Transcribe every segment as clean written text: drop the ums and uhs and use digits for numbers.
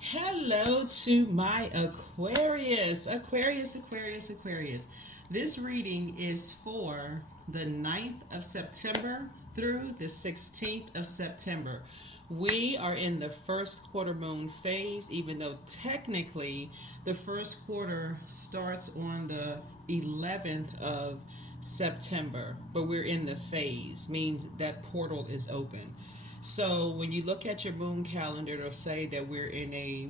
Hello to my Aquarius. This reading is for the 9th of September through the 16th of September. We are in the first quarter moon phase, even though technically the first quarter starts on the 11th of September, but we're in the phase, means that portal is open. So when you look at your moon calendar, it'll say that we're in a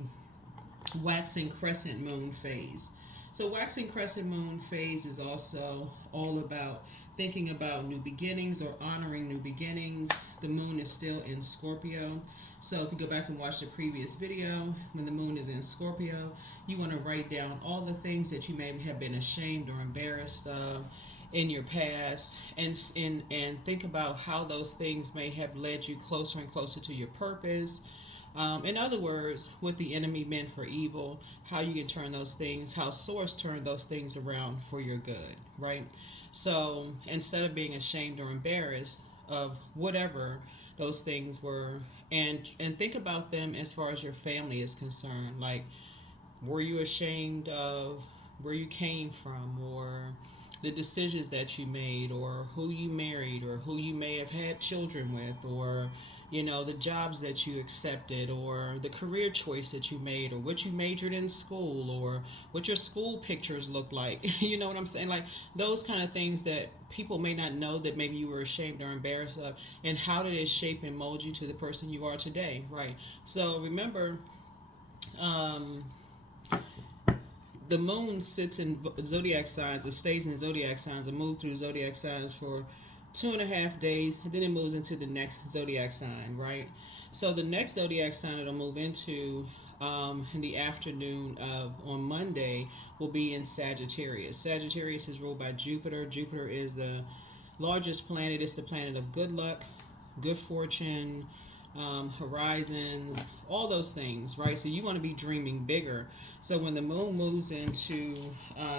waxing crescent moon phase. So waxing crescent moon phase is also all about thinking about new beginnings or honoring new beginnings. The moon is still in Scorpio. So if you go back and watch the previous video, when the moon is in Scorpio, you want to write down all the things that you may have been ashamed or embarrassed of in your past, and think about how those things may have led you closer and closer to your purpose. In other words, what the enemy meant for evil, how you can turn those things, how source turned those things around for your good, right? So instead of being ashamed or embarrassed of whatever those things were, and think about them as far as your family is concerned. Like, were you ashamed of where you came from, or the decisions that you made, or who you married, or who you may have had children with, or the jobs that you accepted, or the career choice that you made, or what you majored in school, or what your school pictures look like. You know what I'm saying? Like those kind of things that people may not know, that maybe you were ashamed or embarrassed of, and how did it shape and mold you to the person you are today, right? So remember, um, the moon sits in zodiac signs, or stays in zodiac signs, or moves through zodiac signs for 2.5 days, and then it moves into the next zodiac sign, right? So the next zodiac sign it'll move into, in the afternoon of on Monday, will be in Sagittarius. Sagittarius is ruled by Jupiter. Jupiter is the largest planet. It's the planet of good luck, good fortune, horizons, all those things, right? So you want to be dreaming bigger. So when the moon moves into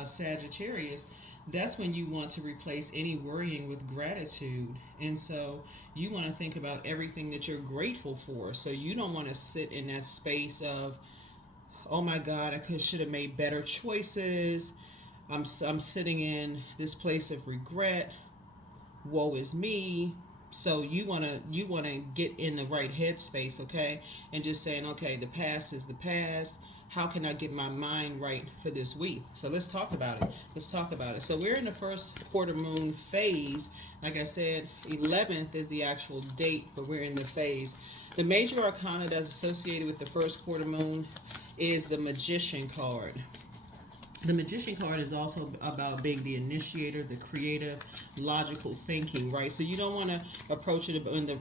Sagittarius, that's when you want to replace any worrying with gratitude. And so you want to think about everything that you're grateful for. So you don't want to sit in that space of, oh my God, should have made better choices. I'm sitting in this place of regret. Woe is me. So you wanna get in the right headspace, okay, and just saying, okay, the past is the past. How can I get my mind right for this week? So let's talk about it. So we're in the first quarter moon phase. Like I said, 11th is the actual date, but we're in the phase. The major arcana that's associated with the first quarter moon is the Magician card. The Magician card is also about being the initiator, the creative, logical thinking, right? So you don't want to approach it in the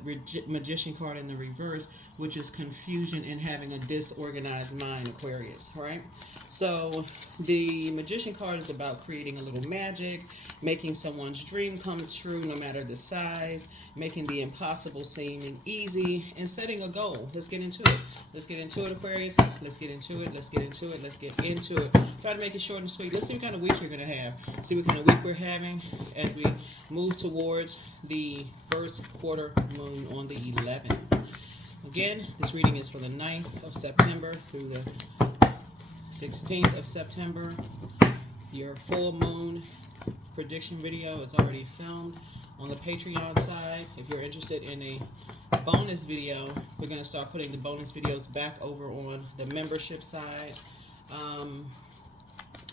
Magician card in the reverse, which is confusion and having a disorganized mind, Aquarius, right? So the Magician card is about creating a little magic, making someone's dream come true no matter the size, making the impossible seem easy, and setting a goal. Let's get into it. Aquarius. Let's get into it. Try to make it short and sweet. Let's see what kind of week you're going to have. See what kind of week we're having as we move towards the first quarter moon on the 11th. Again, this reading is for the 9th of September through the 16th of September. Your full moon prediction video is already filmed on the Patreon side. If you're interested in a bonus video, we're going to start putting the bonus videos back over on the membership side.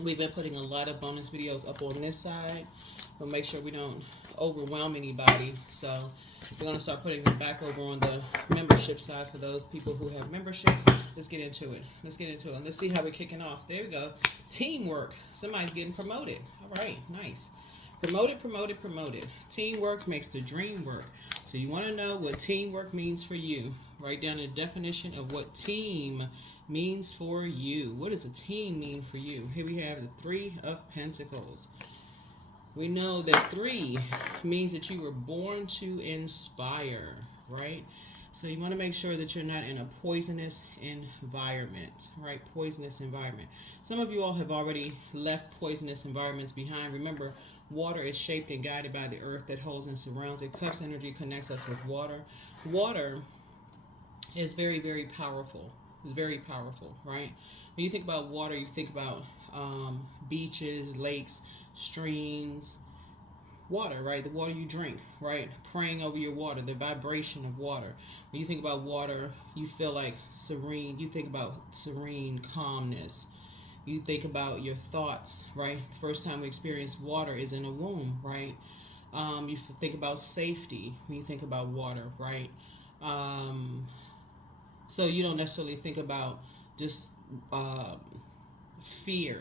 We've been putting a lot of bonus videos up on this side. We'll make sure we don't overwhelm anybody. So we're going to start putting them back over on the membership side for those people who have memberships. Let's get into it. Let's see how we're kicking off. There we go. Teamwork. Somebody's getting promoted. All right, nice. Promoted. Teamwork makes the dream work. So you want to know what teamwork means for you. Write down a definition of what team means for you. What does a team mean for you? Here we have the Three of Pentacles. We know that 3 means that you were born to inspire, right? So you want to make sure that you're not in a poisonous environment, right? Poisonous environment. Some of you all have already left poisonous environments behind. Remember, water is shaped and guided by the earth that holds and surrounds it. Cups energy connects us with water. Water is very, very powerful. It's very powerful, right? When you think about water, you think about beaches, lakes, streams, water, right? The water you drink, right? Praying over your water, the vibration of water. When you think about water, you feel like serene. You think about serene calmness. You think about your thoughts, right? First time we experience water is in a womb, right? You think about safety when you think about water, right? Um, so you don't necessarily think about just fear.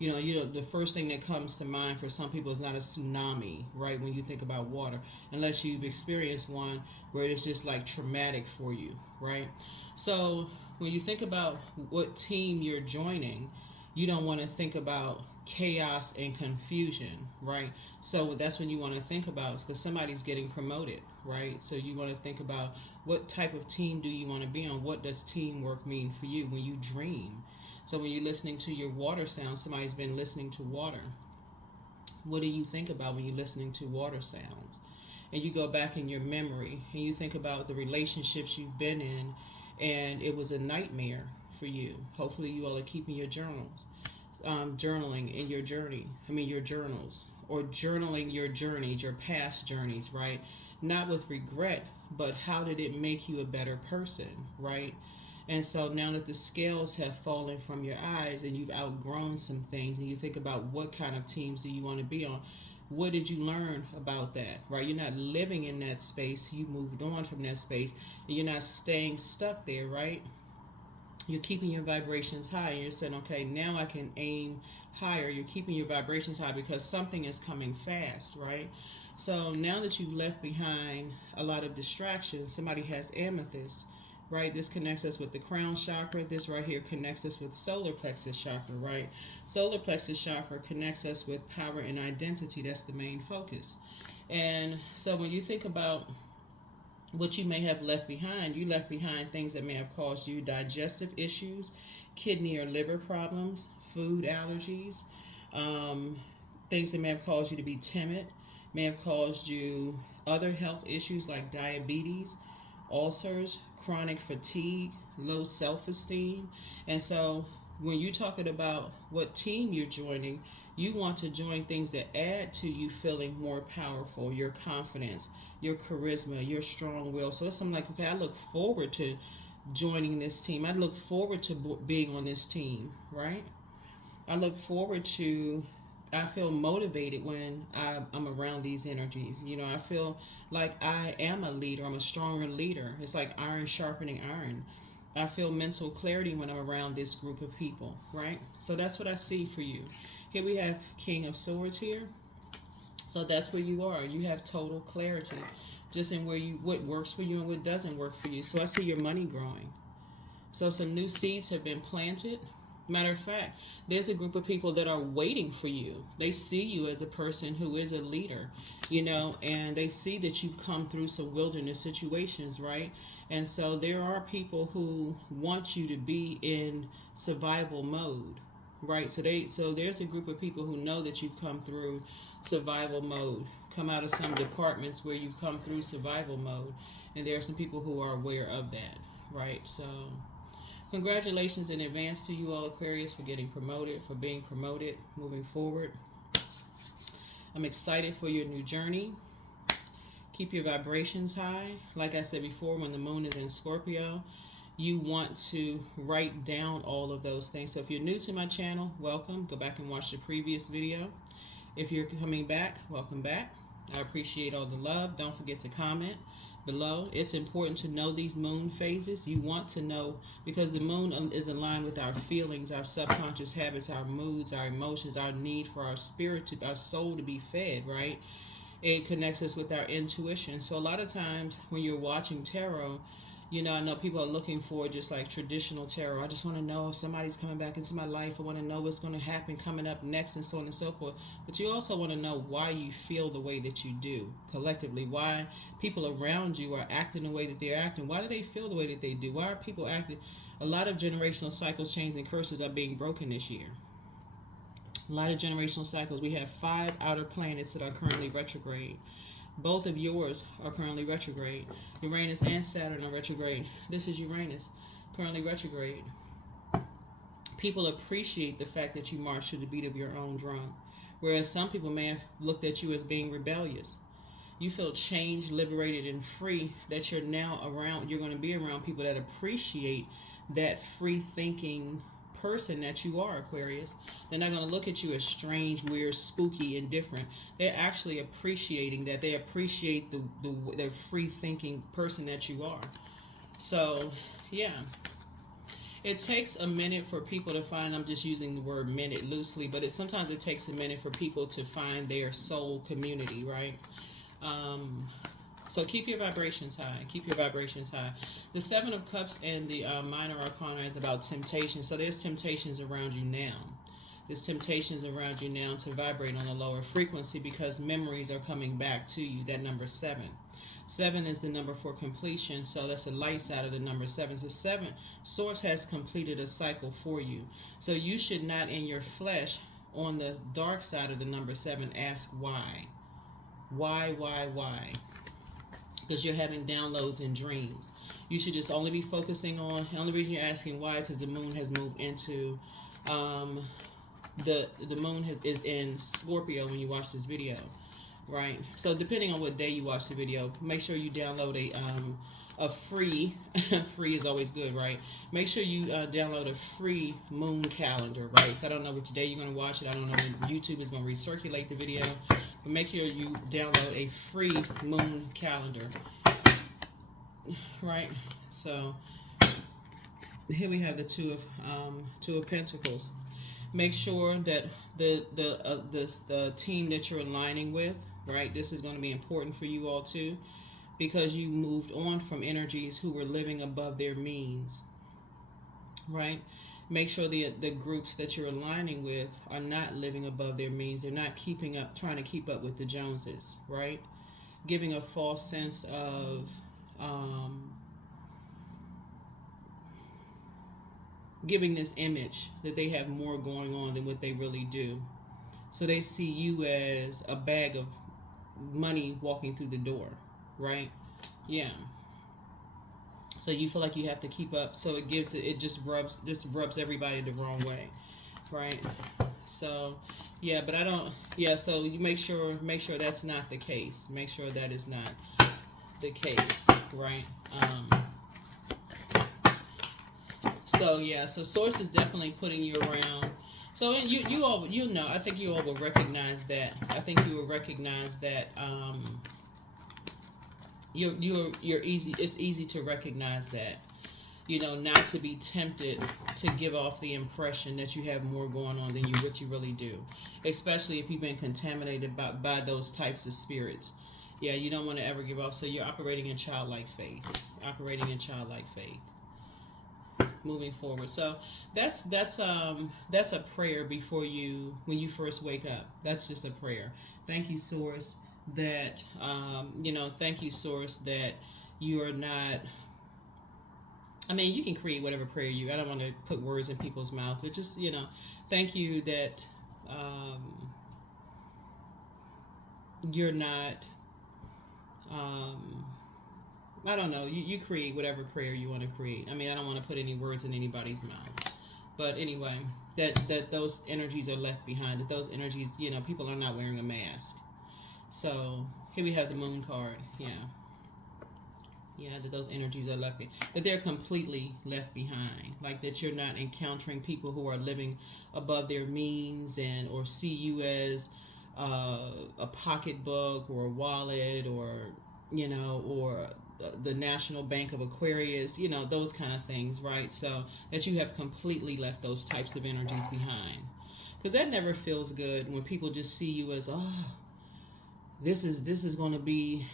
The first thing that comes to mind for some people is not a tsunami, right? When you think about water, unless you've experienced one where it's just like traumatic for you, right? So when you think about what team you're joining, you don't want to think about chaos and confusion, right? So that's when you want to think about, because somebody's getting promoted, right? So you want to think about what type of team do you want to be on? What does teamwork mean for you when you dream? So when you're listening to your water sound, somebody's been listening to water. What do you think about when you're listening to water sounds? And you go back in your memory and you think about the relationships you've been in, and it was a nightmare for you. Hopefully you all are keeping your journals, journaling in your journey. Your journals, or journaling your journeys, your past journeys, right? Not with regret, but how did it make you a better person, right? And so now that the scales have fallen from your eyes and you've outgrown some things, and you think about what kind of teams do you want to be on, what did you learn about that, right? You're not living in that space. You moved on from that space, and you're not staying stuck there, right? You're keeping your vibrations high, and you're saying, okay, now I can aim higher. You're keeping your vibrations high because something is coming fast, right? So now that you've left behind a lot of distractions, somebody has amethyst, right? This connects us with the crown chakra. This right here connects us with solar plexus chakra, right? Solar plexus chakra connects us with power and identity. That's the main focus. And so when you think about what you may have left behind, you left behind things that may have caused you digestive issues, kidney or liver problems, food allergies, things that may have caused you to be timid, may have caused you other health issues like diabetes, ulcers, chronic fatigue, low self-esteem. And so when you're talking about what team you're joining, you want to join things that add to you feeling more powerful, your confidence, your charisma, your strong will. So it's something like, okay, I look forward to joining this team. I look forward to being on this team, right? I feel motivated when I'm around these energies. I feel like I am a leader. I'm a stronger leader. It's like iron sharpening iron. I feel mental clarity when I'm around this group of people, right? So that's what I see for you. Here we have King of Swords here. So that's where you are. You have total clarity just in what works for you and what doesn't work for you. So I see your money growing. So some new seeds have been planted. Matter of fact, there's a group of people that are waiting for you. They see you as a person who is a leader, and they see that you've come through some wilderness situations, right? And so there are people who want you to be in survival mode, right? So there's a group of people who know that you've come through survival mode, come out of some departments where you've come through survival mode, and there are some people who are aware of that, right? So congratulations in advance to you all, Aquarius, for getting promoted, for being promoted, moving forward. I'm excited for your new journey. Keep your vibrations high. Like I said before, when the moon is in Scorpio, you want to write down all of those things. So if you're new to my channel, welcome. Go back and watch the previous video. If you're coming back, welcome back. I appreciate all the love. Don't forget to comment below. It's important to know these moon phases. You want to know, because the moon is aligned with our feelings, our subconscious habits, our moods, our emotions, our need for our spirit, our soul to be fed, right? It connects us with our intuition. So a lot of times when you're watching tarot, I know people are looking for just like traditional tarot. I just want to know if somebody's coming back into my life. I want to know what's going to happen coming up next, and so on and so forth. But you also want to know why you feel the way that you do collectively, why people around you are acting the way that they're acting. Why do they feel the way that they do? Why are people acting? A lot of generational cycles, chains, and curses are being broken this year. A lot of generational cycles. We have 5 outer planets that are currently retrograde. Both of yours are currently retrograde. Uranus and Saturn are retrograde. This is Uranus. currently retrograde. People appreciate the fact that you march to the beat of your own drum, whereas some people may have looked at you as being rebellious. You feel changed, liberated, and free, that you're now around, you're going to be around people that appreciate that free thinking person that you are, Aquarius. They're not going to look at you as strange, weird, spooky, and different. They're actually appreciating that. They appreciate the free thinking person that you are. So, yeah. It takes a minute for people to find, I'm just using the word minute loosely, but sometimes it takes a minute for people to find their soul community, right? So keep your vibrations high. Keep your vibrations high. The Seven of Cups and the Minor Arcana is about temptation. So there's temptations around you now. There's temptations around you now to vibrate on a lower frequency because memories are coming back to you. That number 7. 7 is the number for completion, so that's the light side of the number 7. So 7, Source has completed a cycle for you. So you should not in your flesh, on the dark side of the number 7, ask why. Why? Because you're having downloads and dreams. You should just only be focusing on, the only reason you're asking why, because the moon has moved into, the moon is in Scorpio when you watch this video. Right. So depending on what day you watch the video, make sure you download a free, free is always good, right? Make sure you download a free moon calendar, right? So I don't know which day you're going to watch it. I don't know when YouTube is going to recirculate the video, but make sure you download a free moon calendar, right? So here we have the Two of Pentacles. Make sure that the team that you're aligning with, right? This is going to be important for you all too, because you moved on from energies who were living above their means, right? Make sure the groups that you're aligning with are not living above their means. They're not trying to keep up with the Joneses, right? Giving a false sense of giving this image that they have more going on than what they really do. So they see you as a bag of money walking through the door, right? Yeah. So you feel like you have to keep up. So it just rubs everybody the wrong way, right? So yeah, but I don't. Yeah. So you make sure that's not the case. Make sure that is not the case, right? So yeah, so Source is definitely putting you around. So you all know, I think you all will recognize that. I think you will recognize that you're easy. It's easy to recognize that, not to be tempted to give off the impression that you have more going on than what you really do, especially if you've been contaminated by those types of spirits. Yeah, you don't want to ever give off. So you're operating in childlike faith. Moving forward. So that's a prayer before when you first wake up. That's just a prayer. Thank you, Source, that thank you, Source, that you are not, I mean, you can create whatever prayer I don't want to put words in people's mouths. It just, thank you that you're not I don't know. You create whatever prayer you want to create. I mean, I don't want to put any words in anybody's mouth. But anyway, that those energies are left behind. That those energies, people are not wearing a mask. So here we have the Moon card. Yeah. Yeah, that those energies are left behind. That they're completely left behind. Like that you're not encountering people who are living above their means or see you as a pocketbook or a wallet or the National Bank of Aquarius, those kind of things, right? So that you have completely left those types of energies behind. Because that never feels good when people just see you as, this is going to be,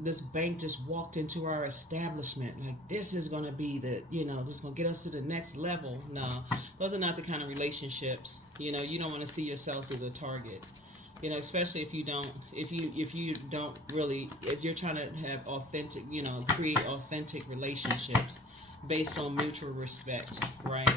this bank just walked into our establishment. Like, this is going to be this is going to get us to the next level. No, those are not the kind of relationships. You don't want to see yourselves as a target. Especially if you're trying to have authentic, create authentic relationships based on mutual respect, right?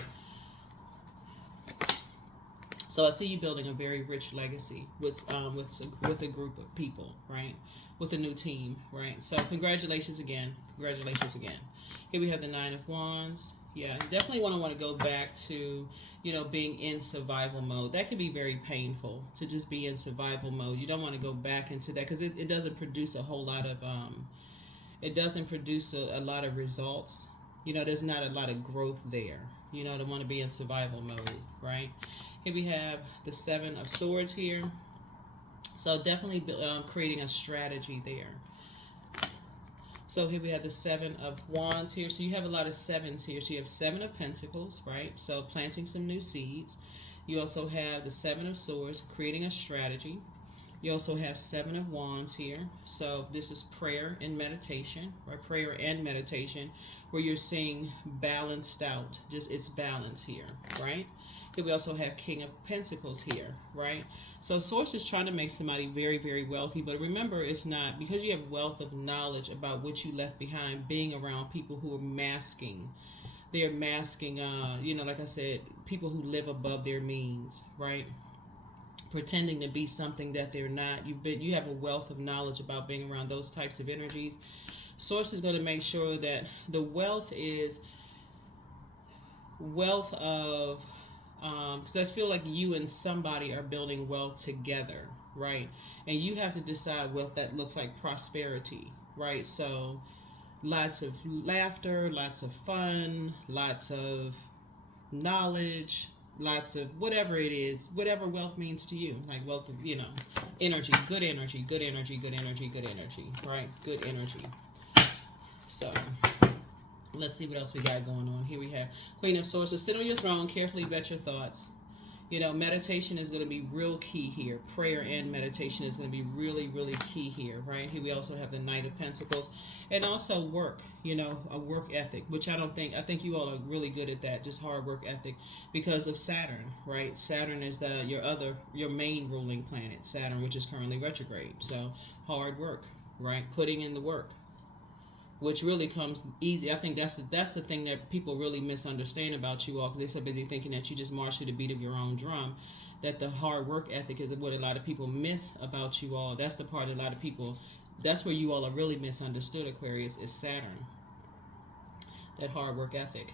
So I see you building a very rich legacy with a group of people, right? With a new team, right? So congratulations again. Congratulations again. Here we have the Nine of Wands. Yeah, you definitely want to go back to, being in survival mode. That can be very painful to just be in survival mode. You don't want to go back into that because it doesn't produce a whole lot of it doesn't produce a lot of results. There's not a lot of growth there. Don't want to be in survival mode, right? Here we have the Seven of Swords here. So definitely creating a strategy there. So here we have the Seven of Wands here. So you have a lot of sevens here. So you have Seven of Pentacles, right? So planting some new seeds. You also have the Seven of Swords, creating a strategy. You also have Seven of Wands here. So this is prayer and meditation, or prayer and meditation, where you're seeing balanced out. Just it's balance here, right? Here we also have King of Pentacles here, right? So Source is trying to make somebody very, very wealthy, but remember, it's not, because you have wealth of knowledge about what you left behind, being around people who are masking. They're masking, like I said, people who live above their means, right? Pretending to be something that they're not. You have a wealth of knowledge about being around those types of energies. Source is going to make sure that the wealth is wealth of, because I feel like you and somebody are building wealth together, right? And you have to decide wealth that looks like prosperity, right? So lots of laughter, lots of fun, lots of knowledge, lots of whatever it is, whatever wealth means to you. Like wealth of, energy, good energy, good energy, good energy, good energy, right? Good energy. So let's see what else we got going on. Here we have Queen of Swords. So sit on your throne, carefully vet your thoughts. Meditation is going to be real key here. Prayer and meditation is going to be really, really key here, right? Here we also have the Knight of Pentacles. And also work, a work ethic, which I think you all are really good at that, just hard work ethic, because of Saturn, right? Saturn is your main ruling planet, Saturn, which is currently retrograde. So hard work, right? Putting in the work, which really comes easy. I think that's the thing that people really misunderstand about you all, because they're so busy thinking that you just march to the beat of your own drum, that the hard work ethic is what a lot of people miss about you all. That's the part a lot of people, that's where you all are really misunderstood, Aquarius, is Saturn, that hard work ethic.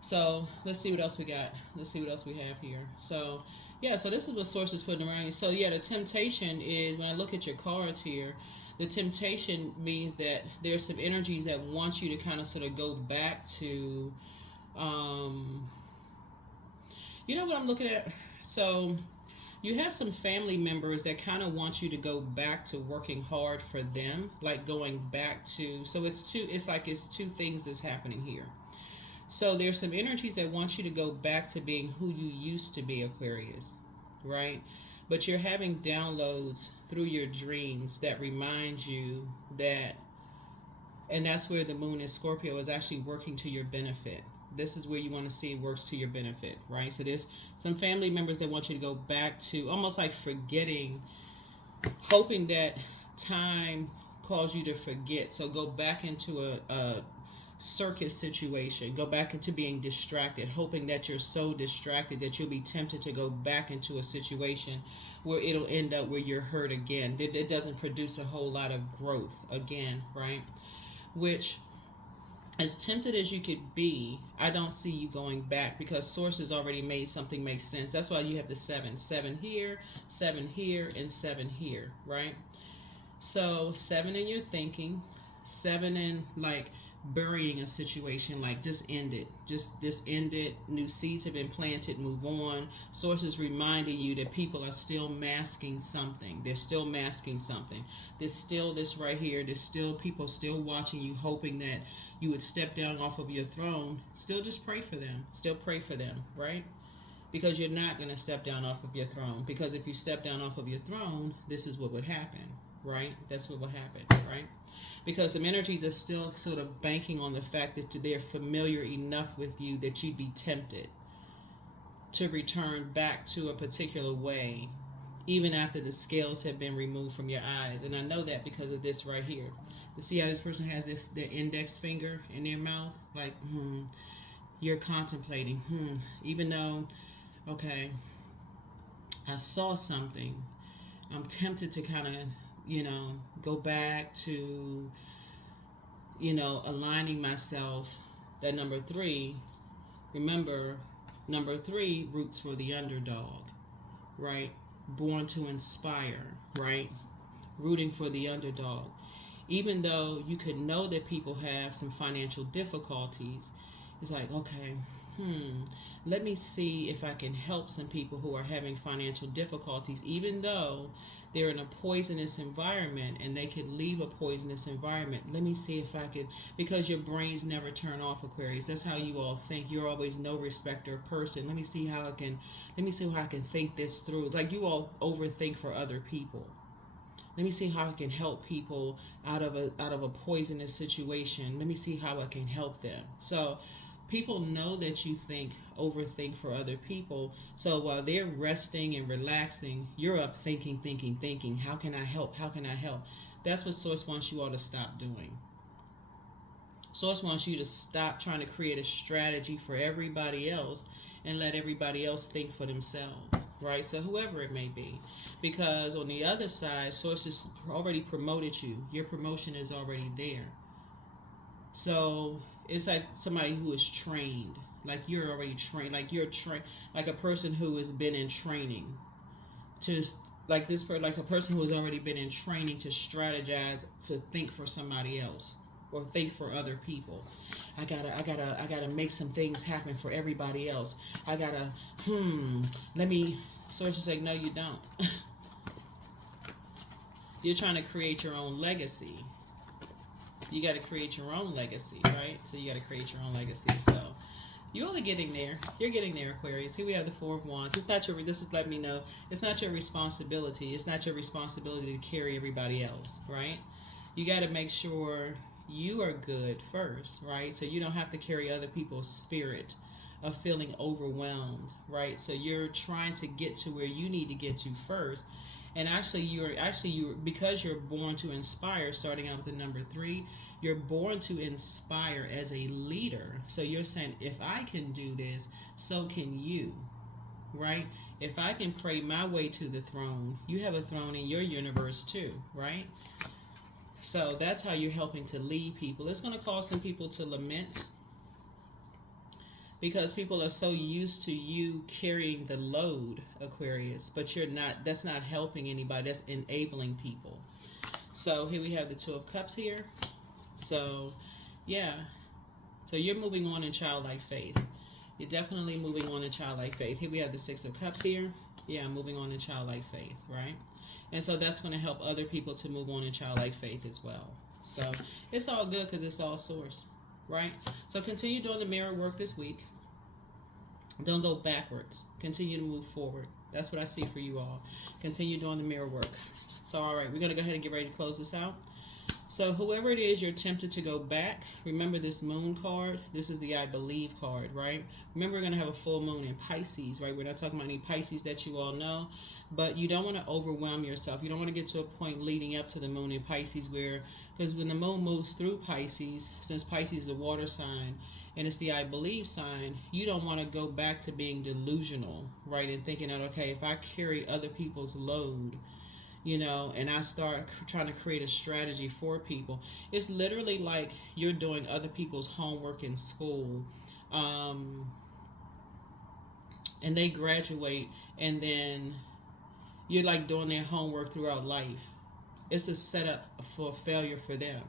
So let's see what else we got. Let's see what else we have here. So yeah, so this is what Source is putting around you. So yeah, the temptation is, when I look at your cards here, the temptation means that there's some energies that want you to kind of sort of go back to, what I'm looking at? So you have some family members that kind of want you to go back to working hard for them, like going back to, so it's two things that's happening here. So there's some energies that want you to go back to being who you used to be, Aquarius, right? But you're having downloads through your dreams that remind you that, and that's where the moon in Scorpio is actually working to your benefit. This is where you want to see it works to your benefit, right? So there's some family members that want you to go back to almost like forgetting, hoping that time calls you to forget. So go back into a circus situation, go back into being distracted, hoping that you're so distracted that you'll be tempted to go back into a situation where it'll end up where you're hurt again. It doesn't produce a whole lot of growth again, right? Which, as tempted as you could be, I don't see you going back, because Source has already made something make sense. That's why you have the seven here, and 7 here, right? So 7 in your thinking, 7 in like burying a situation, like just end it, just end it. New seeds have been planted, move on. Source is reminding you that people are still masking something. They're still masking something. There's still this right here. There's still people still watching you, hoping that you would step down off of your throne. Still just pray for them. Still pray for them, right? Because you're not going to step down off of your throne. Because if you step down off of your throne, this is what would happen, right? That's what will happen, right? Because some energies are still sort of banking on the fact that they're familiar enough with you that you'd be tempted to return back to a particular way, even after the scales have been removed from your eyes. And I know that because of this right here. You see how this person has their index finger in their mouth? Like, you're contemplating, even though, okay, I saw something. I'm tempted to kind of, go back to, aligning myself. That number 3, remember, number 3 roots for the underdog, right? Born to inspire, right? Rooting for the underdog. Even though you could know that people have some financial difficulties, it's like, okay, let me see if I can help some people who are having financial difficulties, even though they're in a poisonous environment and they could leave a poisonous environment. Let me see if I could, because your brains never turn off, Aquarius. That's how you all think. You're always no respecter of person. Let me see how I can think this through. It's like you all overthink for other people. Let me see how I can help people out of a poisonous situation. Let me see how I can help them. So people know that you overthink for other people. So while they're resting and relaxing, you're up thinking. How can I help? How can I help? That's what Source wants you all to stop doing. Source wants you to stop trying to create a strategy for everybody else and let everybody else think for themselves, right? So whoever it may be. Because on the other side, Source has already promoted you. Your promotion is already there. So it's like somebody who is trained. Like you're already trained. Like you're trained. Like a person who has been in training. Like a person who has already been in training to strategize, to think for somebody else. Or think for other people. I gotta make some things happen for everybody else. Source is like, no, you don't. You're trying to create your own legacy. You got to create your own legacy, right? So you got to create your own legacy. So you're only getting there. You're getting there, Aquarius. Here we have the 4 of Wands. This is letting me know it's not your responsibility. It's not your responsibility to carry everybody else, right? You got to make sure you are good first, right? So you don't have to carry other people's spirit of feeling overwhelmed, right? So you're trying to get to where you need to get to first. And you're because you're born to inspire, starting out with the number 3, you're born to inspire as a leader. So you're saying, if I can do this, so can you, right? If I can pray my way to the throne, you have a throne in your universe too, right? So that's how you're helping to lead people. It's going to cause some people to lament, because people are so used to you carrying the load, Aquarius, but you're not. That's not helping anybody. That's enabling people. So here we have the 2 of Cups here. So, yeah. So you're moving on in childlike faith. You're definitely moving on in childlike faith. Here we have the 6 of Cups here. Yeah, moving on in childlike faith, right? And so that's going to help other people to move on in childlike faith as well. So it's all good because it's all Source. Right? So continue doing the mirror work this week. Don't go backwards. Continue to move forward. That's what I see for you all. Continue doing the mirror work. So, all right, we're going to go ahead and get ready to close this out. So, whoever it is you're tempted to go back, remember this moon card. This is the I believe card, right? Remember, we're going to have a full moon in Pisces, right? We're not talking about any Pisces that you all know. But you don't want to overwhelm yourself. You don't want to get to a point leading up to the moon in Pisces because when the moon moves through Pisces, since Pisces is a water sign and it's the I believe sign, you don't want to go back to being delusional, right? And thinking that, okay, if I carry other people's load, and I start trying to create a strategy for people, it's literally like you're doing other people's homework in school. And they graduate, and then you're like doing their homework throughout life. It's a setup for failure for them.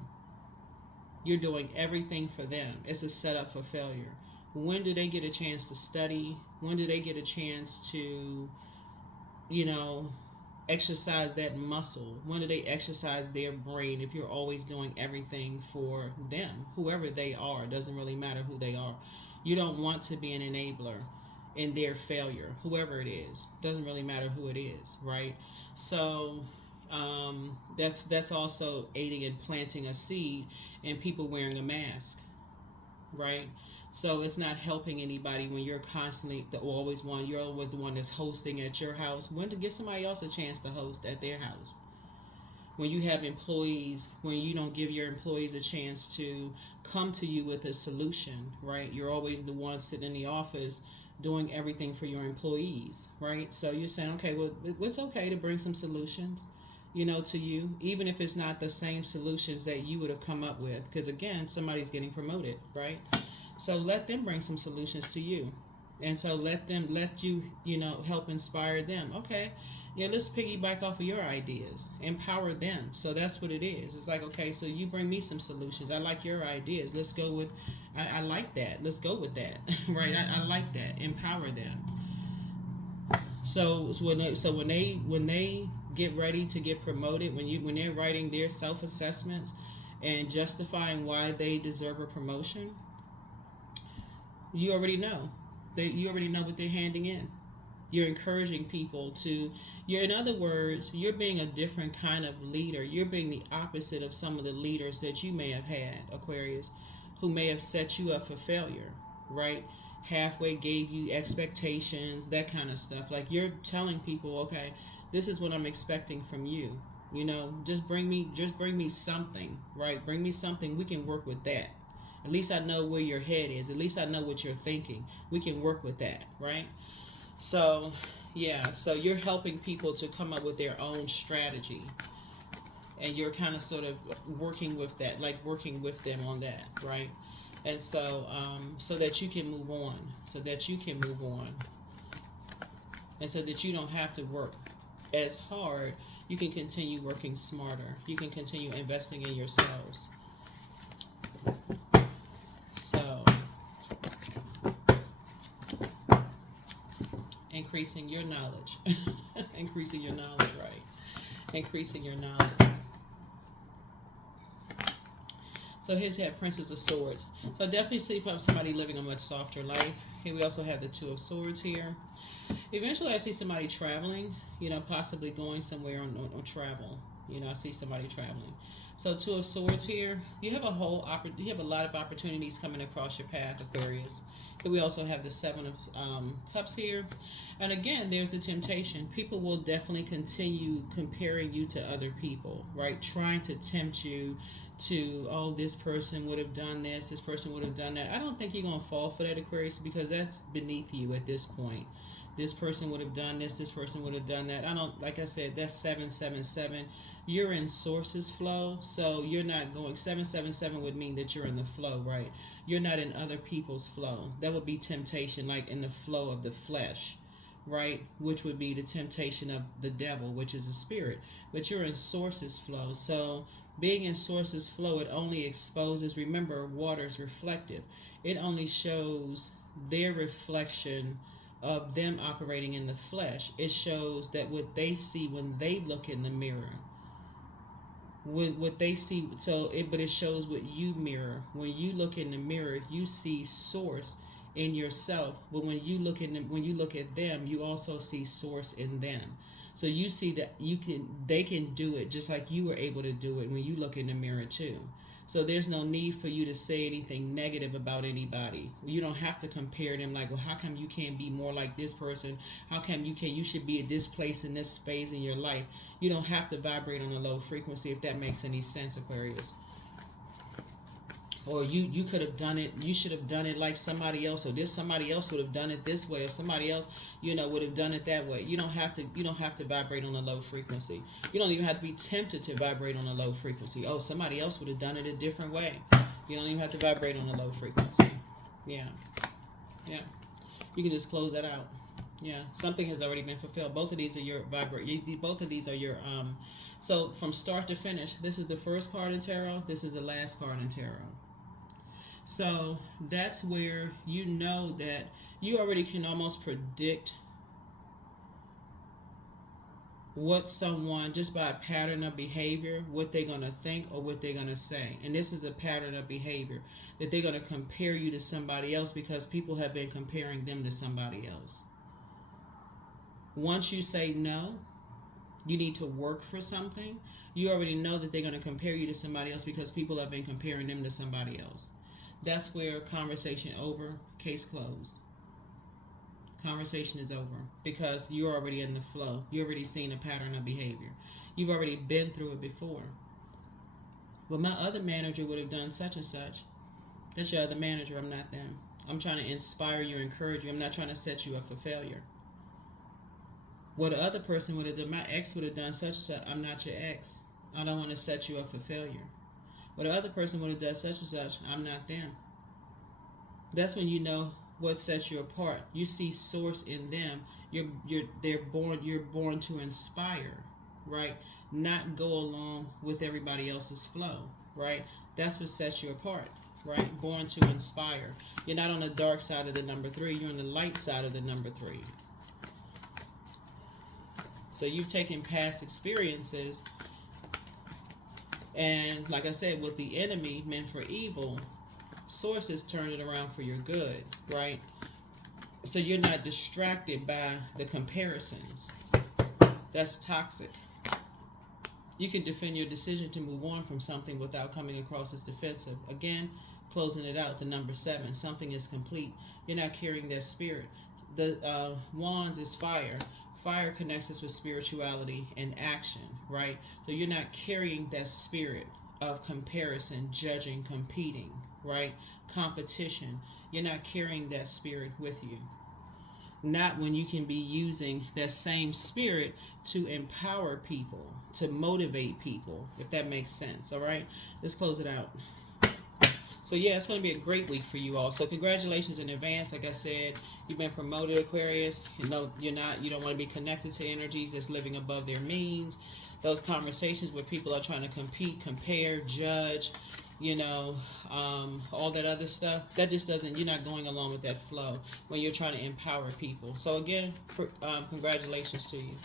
You're doing everything for them. It's a setup for failure. When do they get a chance to study? When do they get a chance to, exercise that muscle? When do they exercise their brain if you're always doing everything for them? Whoever they are, doesn't really matter who they are. You don't want to be an enabler in their failure, whoever it is. Doesn't really matter who it is, right? So that's also aiding in planting a seed in people wearing a mask, right? So it's not helping anybody when you're constantly you're always the one that's hosting at your house. When to give somebody else a chance to host at their house? When you have employees, when you don't give your employees a chance to come to you with a solution, right? You're always the one sitting in the office doing everything for your employees, right? So you're saying, okay, well, it's okay to bring some solutions, to you, even if it's not the same solutions that you would have come up with. Because again, somebody's getting promoted, right? So let them bring some solutions to you. And so let you, help inspire them. Okay, yeah, let's piggyback off of your ideas, empower them. So that's what it is. It's like, okay, so you bring me some solutions. I like your ideas. Let's go with, I like that. Let's go with that, right? I like that. Empower them. So when they get ready to get promoted, when they're writing their self assessments and justifying why they deserve a promotion, you already know. You already know what they're handing in. You're encouraging people to, in other words, you're being a different kind of leader. You're being the opposite of some of the leaders that you may have had, Aquarius, who may have set you up for failure, right? Halfway gave you expectations, that kind of stuff. Like you're telling people, okay, this is what I'm expecting from you. Just bring me something, right? Bring me something. We can work with that. At least I know where your head is. At least I know what you're thinking. We can work with that, right? So, yeah, so you're helping people to come up with their own strategy. And you're kind of sort of working with that, like working with them on that, right? And so, so that you can move on, and so that you don't have to work as hard. You can continue working smarter. You can continue investing in yourselves. So, increasing your knowledge. Increasing your knowledge, right? Increasing your knowledge. So here's that Princess of Swords. So I definitely see somebody living a much softer life. Here we also have the Two of Swords here. Eventually I see somebody traveling, possibly going somewhere on travel. I see somebody traveling. So Two of Swords here, you have a lot of opportunities coming across your path, Aquarius. Here we also have the Seven of Cups here. And again, there's a temptation. People will definitely continue comparing you to other people, right? Trying to tempt you to, oh, this person would have done this person would have done that. I don't think you're going to fall for that, Aquarius, because that's beneath you at this point. This person would have done this person would have done that. Like I said, that's 777. You're in sources flow, so you're not going. 777 would mean that you're in the flow, right? You're not in other people's flow. That would be temptation, like in the flow of the flesh, right? Which would be the temptation of the devil, which is a spirit. But you're in sources flow, so being in sources flow, it only exposes, remember, water is reflective. It only shows their reflection of them operating in the flesh. It shows that what they see when they look in the mirror. What they see, but it shows what you mirror. When you look in the mirror, you see source in yourself, but when you look at them, you also see source in them. So you see that they can do it just like you were able to do it when you look in the mirror too. So there's no need for you to say anything negative about anybody. You don't have to compare them like, well, how come you can't be more like this person? How come you should be at this place in this phase in your life? You don't have to vibrate on a low frequency, if that makes any sense, Aquarius. Or you could have done it, you should have done it like somebody else, or somebody else would have done it this way, or somebody else, would have done it that way. You don't have to vibrate on a low frequency. You don't even have to be tempted to vibrate on a low frequency. Oh, somebody else would have done it a different way. You don't even have to vibrate on a low frequency. Yeah. You can just close that out. Yeah. Something has already been fulfilled. Both of these are your both of these are your so from start to finish, this is the first card in tarot, this is the last card in tarot. So that's where you know that you already can almost predict what someone, just by a pattern of behavior, what they're going to think or what they're going to say. And this is a pattern of behavior, that they're going to compare you to somebody else because people have been comparing them to somebody else. Once you say no, you need to work for something, you already know that they're going to compare you to somebody else because people have been comparing them to somebody else. That's where conversation over, case closed. Conversation is over because you're already in the flow. You're already seeing a pattern of behavior. You've already been through it before. Well, my other manager would have done such and such. That's your other manager. I'm not them. I'm trying to inspire you, encourage you. I'm not trying to set you up for failure. What the other person would have done, my ex would have done such and such. I'm not your ex. I don't want to set you up for failure. What the other person would have done such and such. I'm not them. That's when you know what sets you apart. You see source in them. You're born to inspire, right? Not go along with everybody else's flow, right? That's what sets you apart, right? Born to inspire. You're not on the dark side of the number 3. You're on the light side of the number 3. So you've taken past experiences, and like I said, what the enemy meant for evil, sources turn it around for your good, right? So you're not distracted by the comparisons. That's toxic. You can defend your decision to move on from something without coming across as defensive. Again, closing it out, the number 7, something is complete. You're not carrying that spirit. The wands is fire. Fire connects us with spirituality and action, right? So you're not carrying that spirit of comparison, judging, competing, right? Competition. You're not carrying that spirit with you. Not when you can be using that same spirit to empower people, to motivate people, if that makes sense, all right? Let's close it out. So yeah, it's going to be a great week for you all. So congratulations in advance. Like I said, you've been promoted, Aquarius. You know, you don't want to be connected to energies that's living above their means. Those conversations where people are trying to compete, compare, judge, all that other stuff, that just doesn't, you're not going along with that flow when you're trying to empower people. So again, congratulations to you.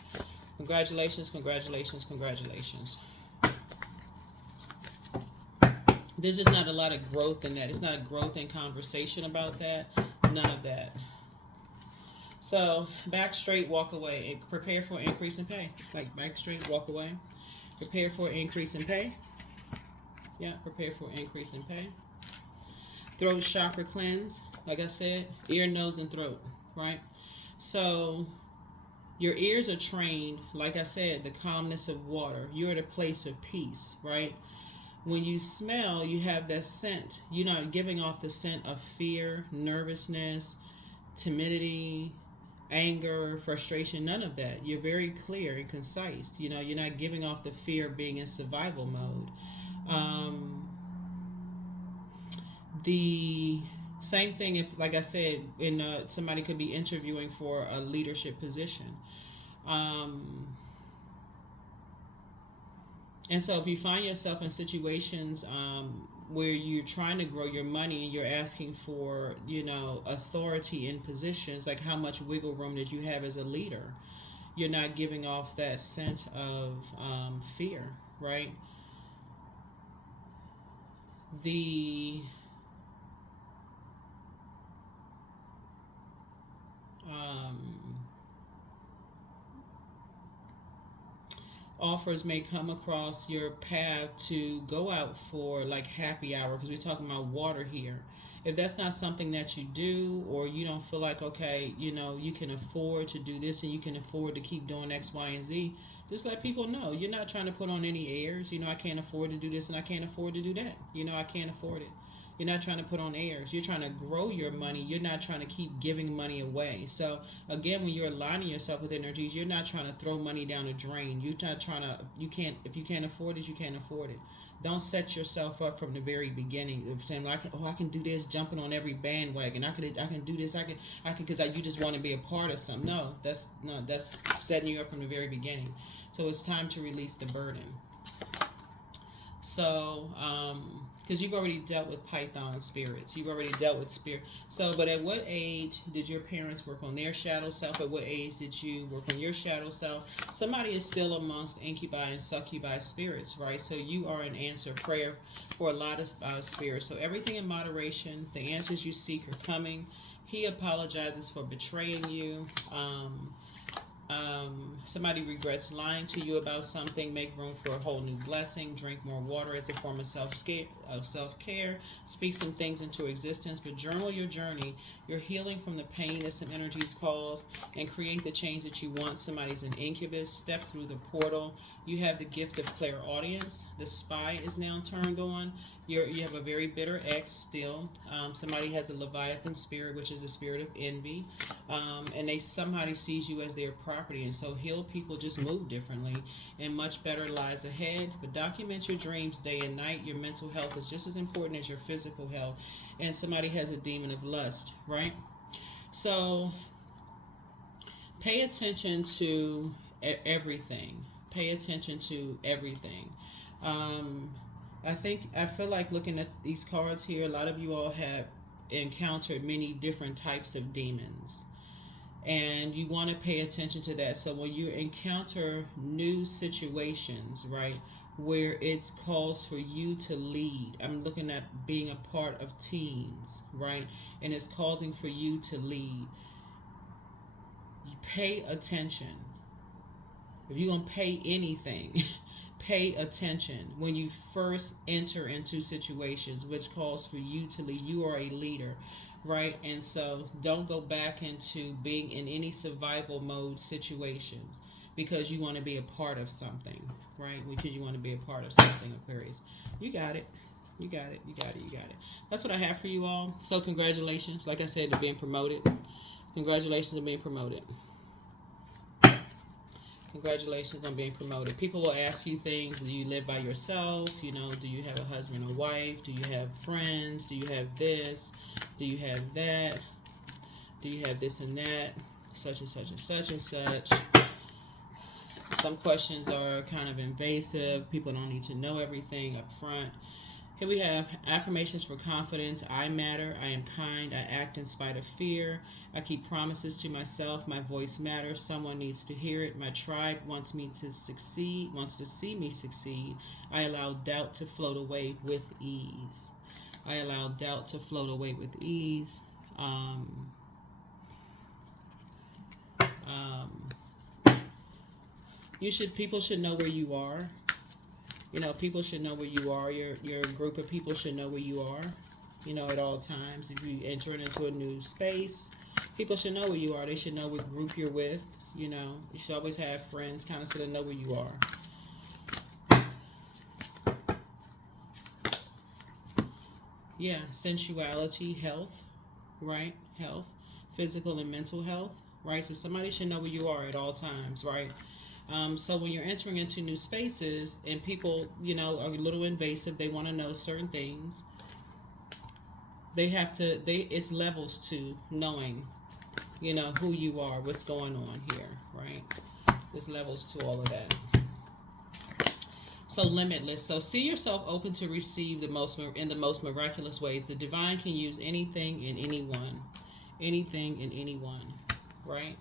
Congratulations, congratulations, congratulations. There's just not a lot of growth in that. It's not a growth in conversation about that. None of that. So, back straight, walk away. And prepare for an increase in pay. Like, back straight, walk away. Prepare for an increase in pay. Yeah, prepare for an increase in pay. Throat chakra cleanse. Like I said, ear, nose, and throat. Right? So, your ears are trained, like I said, the calmness of water. You're at a place of peace, right? When you smell, you have that scent. You're not giving off the scent of fear, nervousness, timidity, anger, frustration, none of that. You're very clear and concise. You're not giving off the fear of being in survival mode. The same thing if, like I said, somebody could be interviewing for a leadership position. And so if you find yourself in situations where you're trying to grow your money and you're asking for, authority in positions, like how much wiggle room did you have as a leader? You're not giving off that scent of fear, right? The offers may come across your path to go out for like happy hour, because we're talking about water here. If that's not something that you do, or you don't feel like, okay, you can afford to do this and you can afford to keep doing X, Y, and Z, just let people know. You're not trying to put on any airs. I can't afford to do this and I can't afford to do that. I can't afford it. You're not trying to put on airs. You're trying to grow your money. You're not trying to keep giving money away. So again, when you're aligning yourself with energies, you're not trying to throw money down the drain. You're not trying to, if you can't afford it, you can't afford it. Don't set yourself up from the very beginning of saying, I can do this, jumping on every bandwagon. I can do this. I can, because you just want to be a part of something. No, that's setting you up from the very beginning. So it's time to release the burden. So, because you've already dealt with Python spirits. You've already dealt with spirit. So, but at what age did your parents work on their shadow self? At what age did you work on your shadow self? Somebody is still amongst incubi and succubi spirits, right? So you are an answered prayer for a lot of spirits. So everything in moderation. The answers you seek are coming. He apologizes for betraying you. Somebody regrets lying to you about something. Make room for a whole new blessing. Drink more water as a form of self-care. Speak some things into existence, but journal your journey. You're healing from the pain that some energies cause, and create the change that you want. Somebody's an incubus. Step through the portal. You have the gift of clairaudience. The spy is now turned on. You have a very bitter ex still. Somebody has a Leviathan spirit, which is a spirit of envy, and somebody sees you as their property. And so healed people just move differently, and much better lies ahead. But document your dreams day and night. Your mental health is just as important as your physical health. And somebody has a demon of lust, right? So pay attention to everything. Pay attention to everything. I feel like looking at these cards here, a lot of you all have encountered many different types of demons. And you want to pay attention to that. So when you encounter new situations, right, where it calls for you to lead, I'm looking at being a part of teams, right, and it's causing for you to lead. You pay attention. If you're going to pay anything, pay attention when you first enter into situations which calls for you to lead. You are a leader, right? And so don't go back into being in any survival mode situations because you want to be a part of something, right? Because you want to be a part of something, Aquarius. You got it. You got it. You got it. You got it. That's what I have for you all. So congratulations, like I said, to being promoted. Congratulations on being promoted. Congratulations on being promoted. People will ask you things. Do you live by yourself? You know, do you have a husband or wife? Do you have friends? Do you have this? Do you have that? Do you have this and that? Such and such and such and such. Some questions are kind of invasive. People don't need to know everything up front. Here we have affirmations for confidence. I matter. I am kind. I act in spite of fear. I keep promises to myself. My voice matters. Someone needs to hear it. My tribe wants me to succeed, wants to see me succeed. I allow doubt to float away with ease. I allow doubt to float away with ease. People should know where you are. You know, people should know where you are. Your group of people should know where you are, you know, at all times. If you enter into a new space, people should know where you are. They should know what group you're with. You know, you should always have friends kind of so they know where you are. Yeah, sensuality, health, right? Health, physical and mental health, right? So somebody should know where you are at all times, right? So when you're entering into new spaces and people, you know, are a little invasive, they want to know certain things. It's levels to knowing, you know, who you are, what's going on here, right? There's levels to all of that. So limitless. So see yourself open to receive in the most miraculous ways. The divine can use anything and anyone. Anything and anyone, right?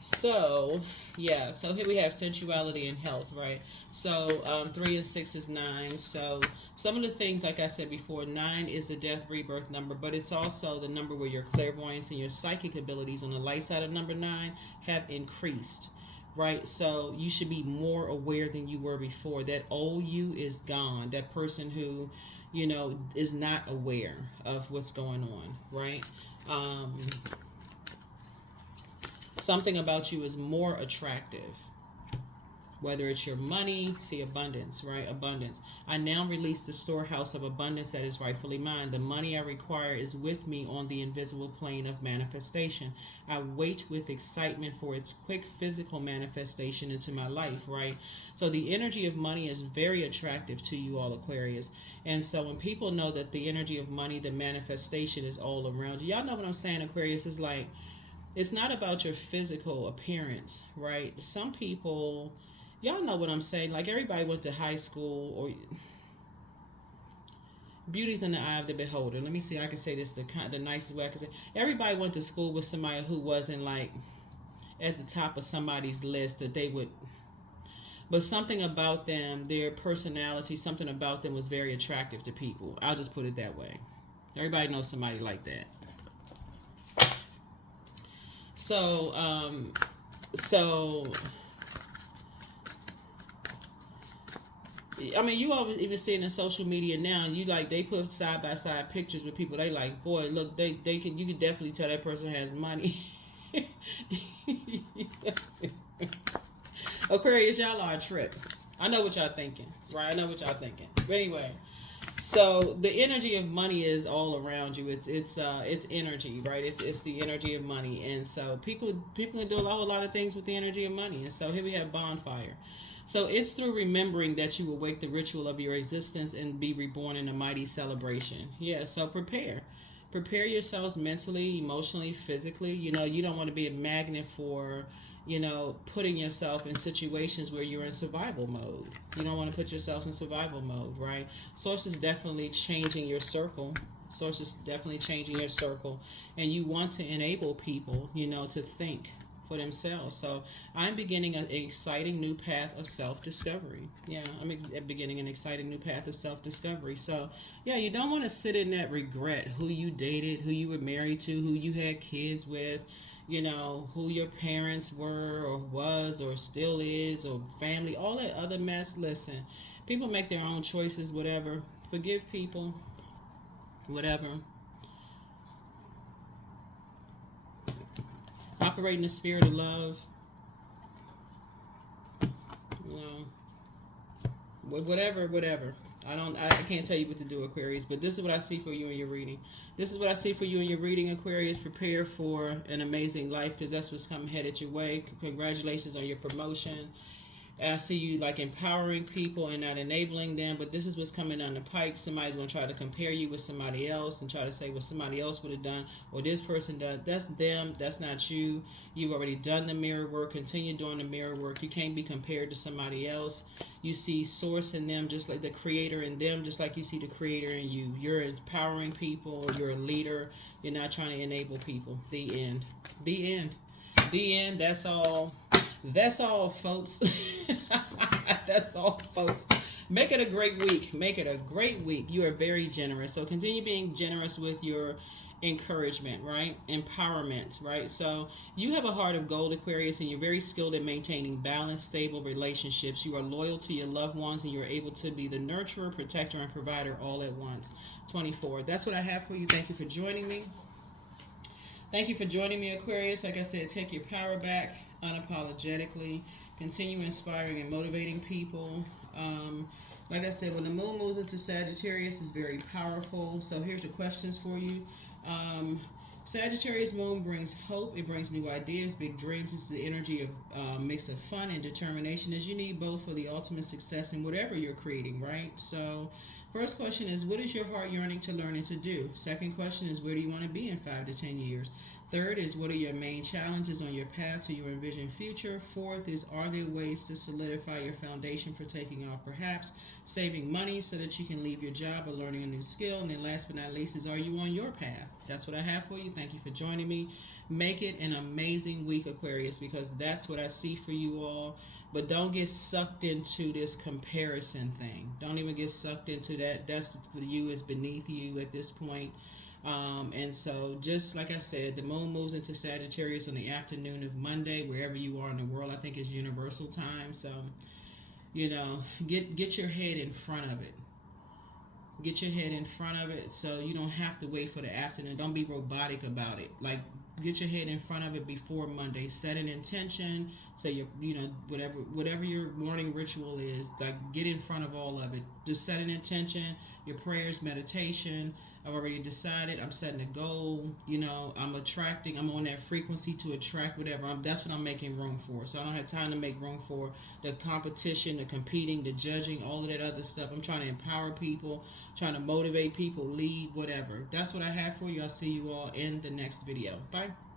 So, yeah, so here we have sensuality and health, right? So 3 and 6 is 9. So some of the things, like I said before, 9 is the death rebirth number, but it's also the number where your clairvoyance and your psychic abilities on the light side of number 9 have increased, right? So you should be more aware than you were before. That old you is gone. That person who, you know, is not aware of what's going on, right? Something about you is more attractive. Whether it's your money, see abundance, right? Abundance. I now release the storehouse of abundance that is rightfully mine. The money I require is with me on the invisible plane of manifestation. I wait with excitement for its quick physical manifestation into my life, right? So the energy of money is very attractive to you all, Aquarius. And so when people know that the energy of money, the manifestation is all around you. Y'all know what I'm saying, Aquarius? Is like, it's not about your physical appearance, right? Some people, y'all know what I'm saying. Like, everybody went to high school, or beauty's in the eye of the beholder. Let me see. I can say this the nicest way I can say. Everybody went to school with somebody who wasn't like at the top of somebody's list that they would. But something about them, their personality, something about them was very attractive to people. I'll just put it that way. Everybody knows somebody like that. So, I mean, you always even see it in social media now. You like, they put side by side pictures with people. They like, boy, look, you can definitely tell that person has money. Aquarius, y'all are a trip. I know what y'all thinking, right? I know what y'all thinking. But anyway, so the energy of money is all around you. It's energy, right? It's the energy of money, and so people can do a whole lot of things with the energy of money. And so here we have bonfire. So it's through remembering that you awake the ritual of your existence and be reborn in a mighty celebration. Yeah. So prepare yourselves mentally, emotionally, physically. You know, you don't want to be a magnet for, putting yourself in situations where you're in survival mode. You don't want to put yourselves in survival mode, right? Source is definitely changing your circle. Source is definitely changing your circle. And you want to enable people, to think for themselves. So I'm beginning an exciting new path of self-discovery. Yeah, beginning an exciting new path of self-discovery. So yeah, you don't want to sit in that regret, who you dated, who you were married to, who you had kids with, who your parents were or was or still is, or family, all that other mess. Listen, people make their own choices, whatever. Forgive people, whatever. Operate in the spirit of love, you know, whatever. I can't tell you what to do, Aquarius, but this is what I see for you in your reading. This is what I see for you in your reading, Aquarius. Prepare for an amazing life, because that's what's coming headed your way. Congratulations on your promotion. I see you like empowering people and not enabling them, but this is what's coming down the pike. Somebody's going to try to compare you with somebody else and try to say what somebody else would have done or this person does. That's them. That's not you. You've already done the mirror work. Continue doing the mirror work. You can't be compared to somebody else. You see source in them just like the creator in them, just like you see the creator in you. You're empowering people. You're a leader. You're not trying to enable people. The end. The end. The end. That's all. That's all, folks. That's all, folks. Make it a great week. Make it a great week. You are very generous. So continue being generous with your encouragement, right? Empowerment, right? So you have a heart of gold, Aquarius, and you're very skilled at maintaining balanced, stable relationships. You are loyal to your loved ones, and you're able to be the nurturer, protector, and provider all at once. 24. That's what I have for you. Thank you for joining me. Thank you for joining me, Aquarius. Like I said, take your power back unapologetically. Continue inspiring and motivating people. Like I said, when the moon moves into Sagittarius, it's very powerful. So here's the questions for you. Sagittarius moon brings hope. It brings new ideas, big dreams. This is the energy of mix of fun and determination, as you need both for the ultimate success in whatever you're creating, right? So first question is, what is your heart yearning to learn and to do? Second question is, where do you want to be in 5 to 10 years? Third is, what are your main challenges on your path to your envisioned future? Fourth is, are there ways to solidify your foundation for taking off, perhaps saving money so that you can leave your job or learning a new skill? And then last but not least is, are you on your path? That's what I have for you. Thank you for joining me. Make it an amazing week, Aquarius, because that's what I see for you all. But don't get sucked into this comparison thing. Don't even get sucked into that. That's for you, is beneath you at this point. And so, just like I said, the moon moves into Sagittarius on the afternoon of Monday, wherever you are in the world. I think it's universal time. So, get your head in front of it. Get your head in front of it, so you don't have to wait for the afternoon. Don't be robotic about it. Like, get your head in front of it before Monday. Set an intention. So whatever your morning ritual is, like, get in front of all of it. Just set an intention. Your prayers, meditation. I've already decided. I'm setting a goal. I'm on that frequency to attract whatever. That's what I'm making room for. So I don't have time to make room for the competition, the competing, the judging, all of that other stuff. I'm trying to empower people, trying to motivate people, lead, whatever. That's what I have for you. I'll see you all in the next video. Bye.